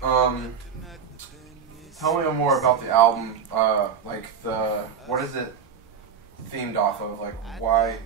Tell me more about the album. What is it themed off of? Like, why?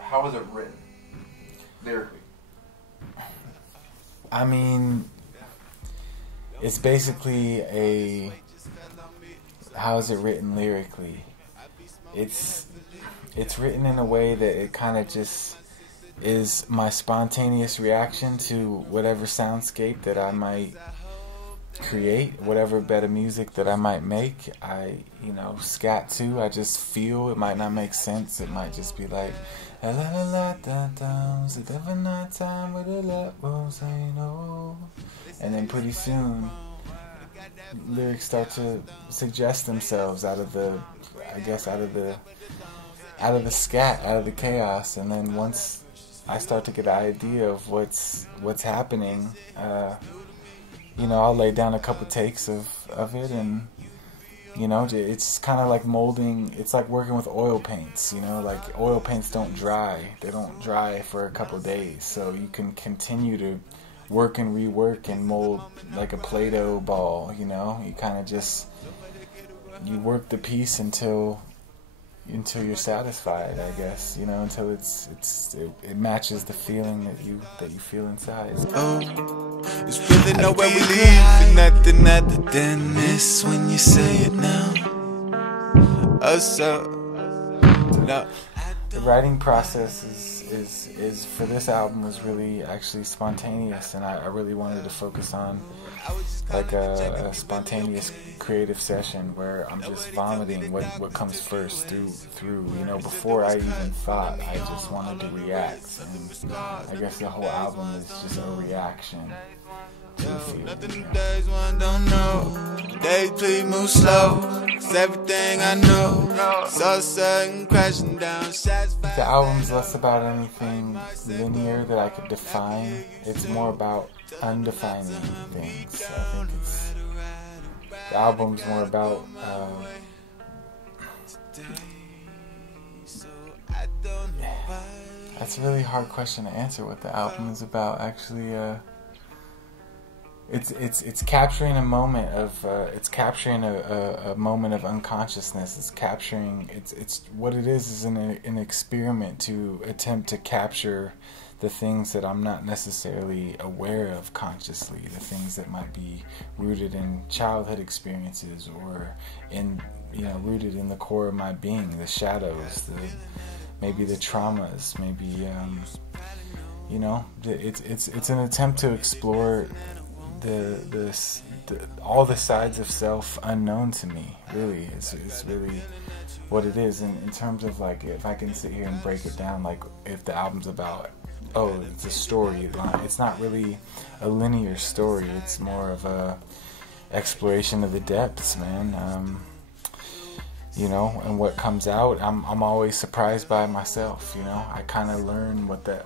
How is it written lyrically? I mean, it's basically a. How is it written lyrically? It's written in a way that it kind of just is my spontaneous reaction to whatever soundscape that I might create, whatever bit of music that I might make. Scat to. I just feel. It might not make sense. It might just be like, la la la da da, it's a different night time with a lot won't say no. And then pretty soon, lyrics start to suggest themselves out of the scat, out of the chaos. And then once I start to get an idea of what's happening, I'll lay down a couple takes of it, and it's kind of like molding. It's like working with oil paints. Like oil paints don't dry. They don't dry for a couple days, so you can continue to work and rework and mold like a Play-Doh ball. You kind of just you work the piece until you're satisfied, I guess, until it matches the feeling that you feel inside. Oh, it's really nowhere we leave, nothing other than this when you say it now. Oh, so no. The writing process is for this album was really actually spontaneous, and I really wanted to focus on like a spontaneous creative session where I'm just vomiting what comes first through before I even thought. I just wanted to react, and I guess the whole album is just a reaction to the feeling. Days one don't know. Days please move slow. It's everything I know. So sudden crashing down. The album's less about anything linear that I could define. It's more about undefining things. I think the album's more about that's a really hard question to answer what the album is about. Actually, it's capturing a moment of a moment of unconsciousness. It's what it is an experiment to attempt to capture the things that I'm not necessarily aware of consciously, the things that might be rooted in childhood experiences or rooted in the core of my being, the shadows, maybe the traumas, maybe it's an attempt to explore all the sides of self unknown to me. Really, it's really what it is. And in terms of like, if I can sit here and break it down, like if the album's about, it's a story line. It's not really a linear story. It's more of a exploration of the depths, man. And what comes out, I'm always surprised by myself. I kind of learn what the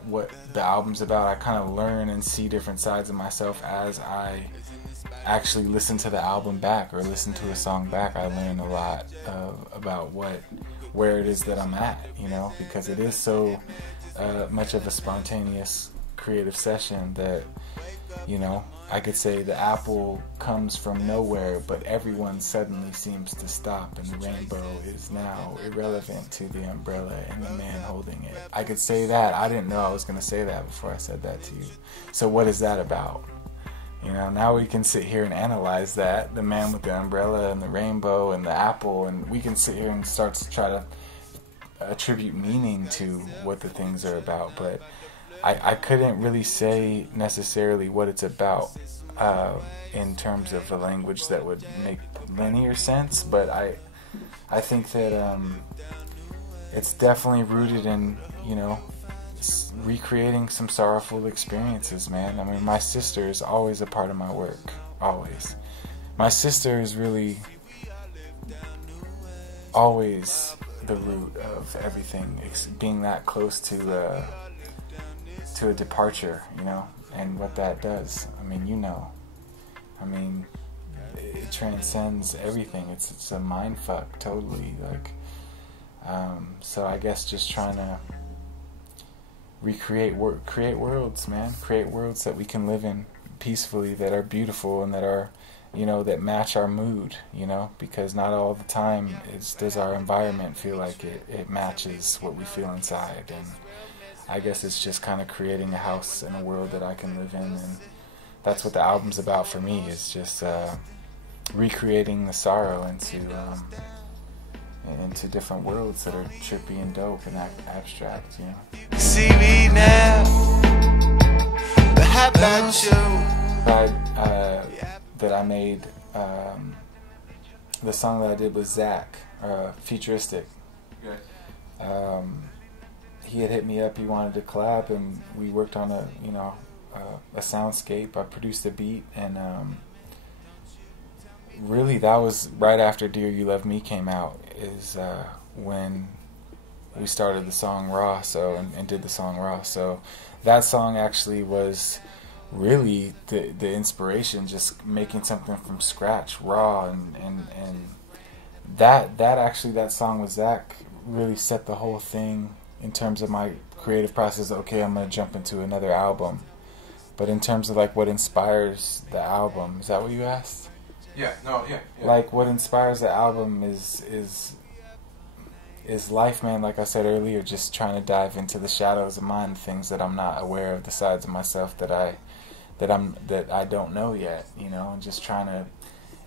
album's about. I kind of learn and see different sides of myself as I actually listen to the album back or listen to a song back. I learn a lot about where it is that I'm at. Because it is so much of a spontaneous creative session that I could say the apple comes from nowhere, but everyone suddenly seems to stop, and the rainbow is now irrelevant to the umbrella and the man holding it. I could say that. I didn't know I was going to say that before I said that to you. So what is that about? Now we can sit here and analyze that, the man with the umbrella and the rainbow and the apple, and we can sit here and start to try to attribute meaning to what the things are about, but I couldn't really say necessarily what it's about in terms of a language that would make linear sense, but I think that it's definitely rooted in, recreating some sorrowful experiences, man. I mean, my sister is always a part of my work, always. My sister is really always the root of everything, being that close to a departure, and what that does. I mean, it transcends everything. It's a mind fuck, totally. Like, so I guess just trying to create worlds, man. Create worlds that we can live in peacefully, that are beautiful, and that are, you know, that match our mood, you know, because not all the time does our environment feel like it matches what we feel inside. And I guess it's just kind of creating a house and a world that I can live in, and that's what the album's about for me, is just recreating the sorrow into different worlds that are trippy and dope and abstract, you know. See me now, but how about you? That I made, the song that I did with Zach, Futuristic. Okay. He had hit me up, he wanted to collab, and we worked on a soundscape. I produced the beat, and really that was right after Dear You Love Me came out, is when we started the song Raw, and did the song Raw. So that song actually was really the inspiration, just making something from scratch, raw, and that song with Zach really set the whole thing in terms of my creative process. Okay, I'm gonna jump into another album, but in terms of like what inspires the album, is that what you asked? Yeah. No. Yeah. Like what inspires the album is life, man. Like I said earlier, just trying to dive into the shadows of mine, things that I'm not aware of, the sides of myself that I don't know yet, you know, and just trying to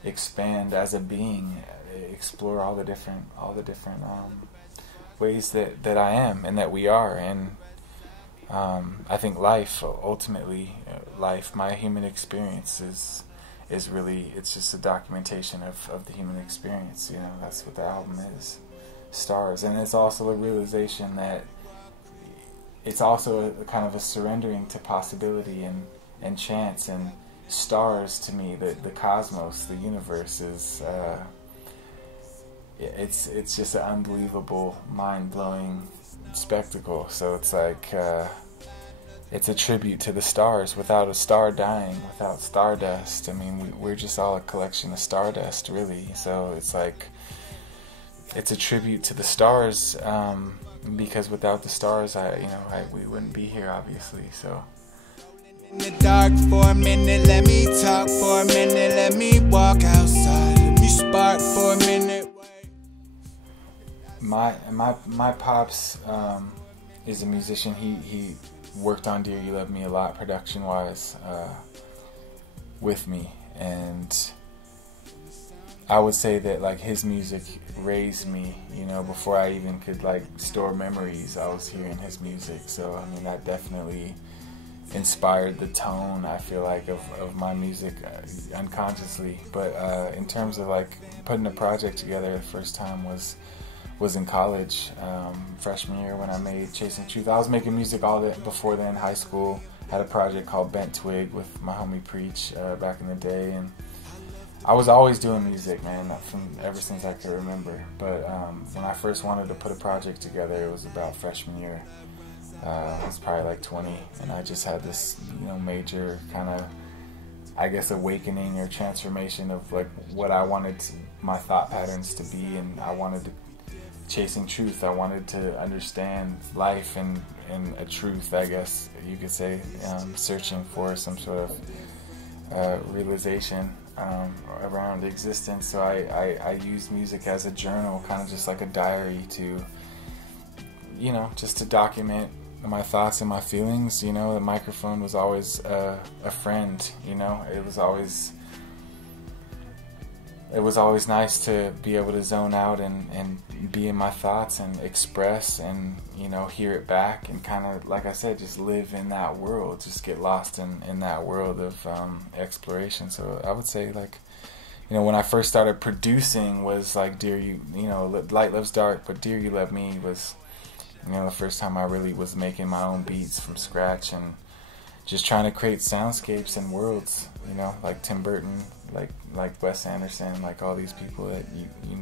expand as a being, explore all the different ways that I am and that we are. And I think life, ultimately, my human experience is really, it's just a documentation of the human experience, you know. That's what the album is, Stars. And it's also a realization that it's also a kind of a surrendering to possibility and chance. And stars, to me, the cosmos, the universe, is it's just an unbelievable, mind-blowing spectacle. So it's like it's a tribute to the stars. Without a star dying, without stardust, I mean, we're just all a collection of stardust, really. So it's like it's a tribute to the stars, because without the stars, we wouldn't be here, obviously. So. In the dark for a minute, let me talk for a minute, let me walk outside, let me spark for a minute. My pops is a musician. He worked on Dear You Love Me a lot, production wise, with me, and I would say that like his music raised me, you know. Before I even could like store memories, I was hearing his music. So I mean, that definitely inspired the tone, I feel like, of my music unconsciously. But in terms of like putting a project together, the first time was in college, freshman year, when I made Chasing Truth. I was making music all that before then. High school, had a project called Bent Twig with my homie Preach back in the day, and I was always doing music, man, ever since I could remember. But when I first wanted to put a project together, it was about freshman year. I was probably like 20, and I just had this, you know, major kind of, I guess, awakening or transformation of like what I wanted my thought patterns to be, and I wanted to, chasing truth. I wanted to understand life and a truth, I guess you could say, searching for some sort of realization around existence. So I used music as a journal, kind of just like a diary to, you know, just to document my thoughts and my feelings. You know, the microphone was always a friend, you know. It was always nice to be able to zone out and be in my thoughts and express and, you know, hear it back and kind of, like I said, just live in that world, just get lost in that world of exploration. So I would say, like, you know, when I first started producing was like Dear You, you know, Light Loves Dark, but Dear You Love Me was, you know, the first time I really was making my own beats from scratch and just trying to create soundscapes and worlds, you know, like Tim Burton, like Wes Anderson, like all these people that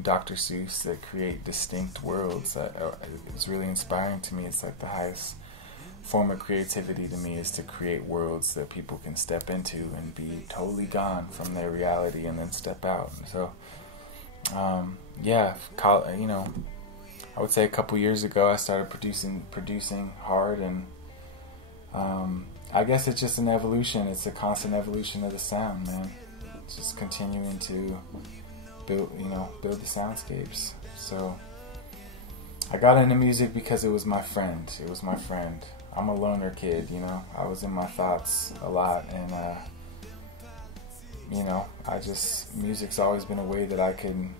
Dr. Seuss, that create distinct worlds. It's really inspiring to me. It's like the highest form of creativity to me, is to create worlds that people can step into and be totally gone from their reality and then step out. So, yeah, you know, I would say a couple years ago I started producing hard, and I guess it's just an evolution. It's a constant evolution of the sound, man. It's just continuing to build the soundscapes. So I got into music because it was my friend. It was my friend. I'm a loner kid, you know. I was in my thoughts a lot, and you know, music's always been a way that I can,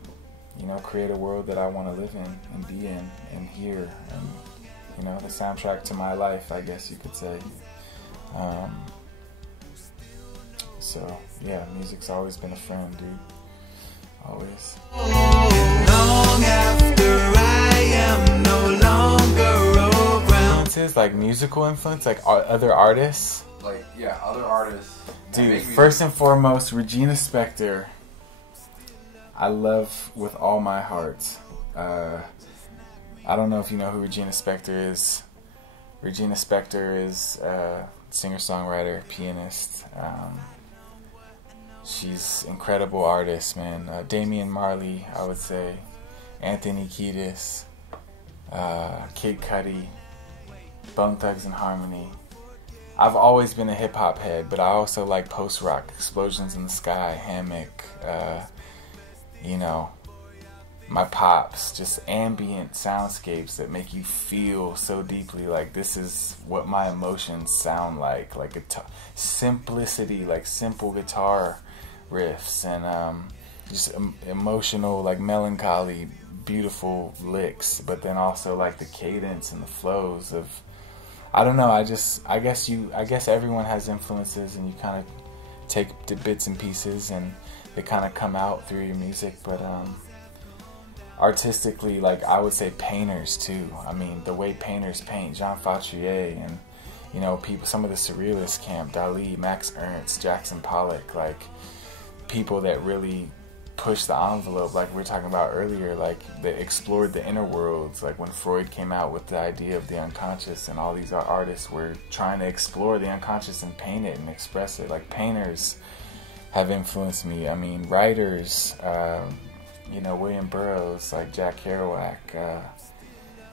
you know, create a world that I want to live in and be in and hear, and, you know, the soundtrack to my life, I guess you could say. So yeah, music's always been a friend, dude. Always. Long after I am no longer around. Influences, like musical influence, like other artists. Like, yeah, other artists. Dude, first and foremost, Regina Spektor. I love with all my heart. I don't know if you know who Regina Spektor is. Regina Spektor is a singer-songwriter, pianist. She's incredible artist, man. Damian Marley, I would say. Anthony Kiedis. Kid Cudi. Bone Thugs and Harmony. I've always been a hip-hop head, but I also like post-rock. Explosions in the Sky, Hammock, you know, my pops, just ambient soundscapes that make you feel so deeply like this is what my emotions sound like simplicity, like simple guitar riffs, and just emotional, like melancholy, beautiful licks, but then also like the cadence and the flows of, I don't know, I guess everyone has influences, and you kind of take the bits and pieces and they kind of come out through your music. But artistically, like, I would say painters too. I mean, the way painters paint, Jean Fautrier, and, you know, people, some of the surrealist camp, Dali, Max Ernst, Jackson Pollock, like people that really push the envelope, like we were talking about earlier, like they explored the inner worlds, like when Freud came out with the idea of the unconscious, and all these artists were trying to explore the unconscious and paint it and express it. Like, painters have influenced me. I mean, writers, you know, William Burroughs, like Jack Kerouac,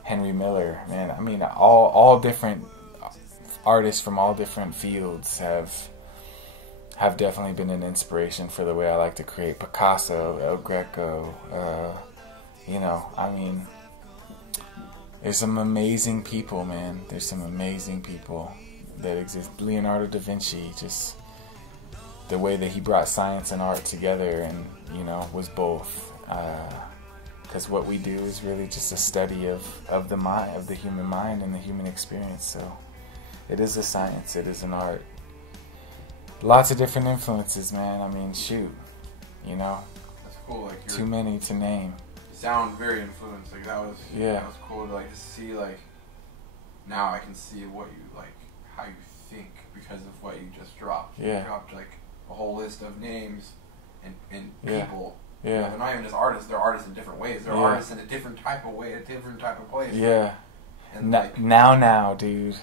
Henry Miller, man. I mean, all different artists from all different fields have definitely been an inspiration for the way I like to create. Picasso, El Greco, you know, I mean, there's some amazing people, man. There's some amazing people that exist. Leonardo da Vinci, just the way that he brought science and art together, and, you know, was both. Because what we do is really just a study of the mind, of the human mind and the human experience. So it is a science, it is an art. Lots of different influences, man. I mean, shoot, you know. That's cool. Like, too many to name. Sound very influenced. Like, that was, yeah. That was cool to, like, see, like, now I can see what you, like, how you think because of what you just dropped. Yeah. You dropped, like, a whole list of names and yeah. people. Yeah. You know, they're not even just artists, they're artists in different ways. They're yeah. artists in a different type of way, a different type of place. Yeah. And like, now, dude.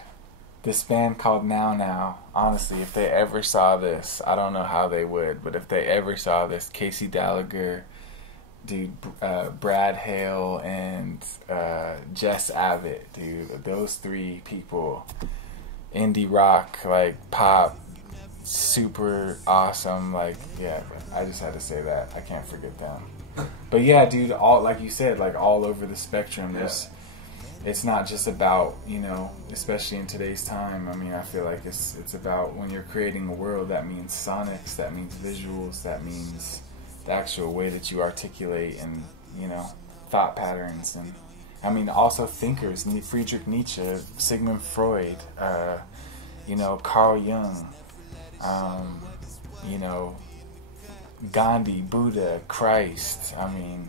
This band called Now, honestly, if they ever saw this, I don't know how they would, but if they ever saw this, Casey Gallagher, dude, Brad Hale, and Jess Abbott, dude, those three people, indie rock, like pop, super awesome, like, yeah, I just had to say that. I can't forget them. But yeah, dude, all, like you said, like all over the spectrum, there's... It's not just about, you know, especially in today's time, I mean, I feel like it's about when you're creating a world, that means sonics, that means visuals, that means the actual way that you articulate, and, you know, thought patterns, and, I mean, also thinkers, Friedrich Nietzsche, Sigmund Freud, you know, Carl Jung, you know, Gandhi, Buddha, Christ, I mean...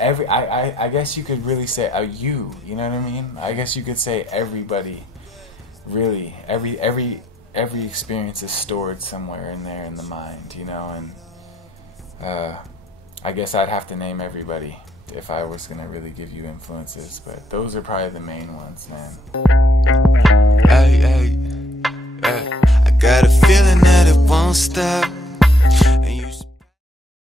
I guess you could really say you know what I mean? I guess you could say everybody, really, every experience is stored somewhere in there in the mind, you know, and I guess I'd have to name everybody if I was gonna really give you influences, but those are probably the main ones, man. I got a feeling that it won't stop.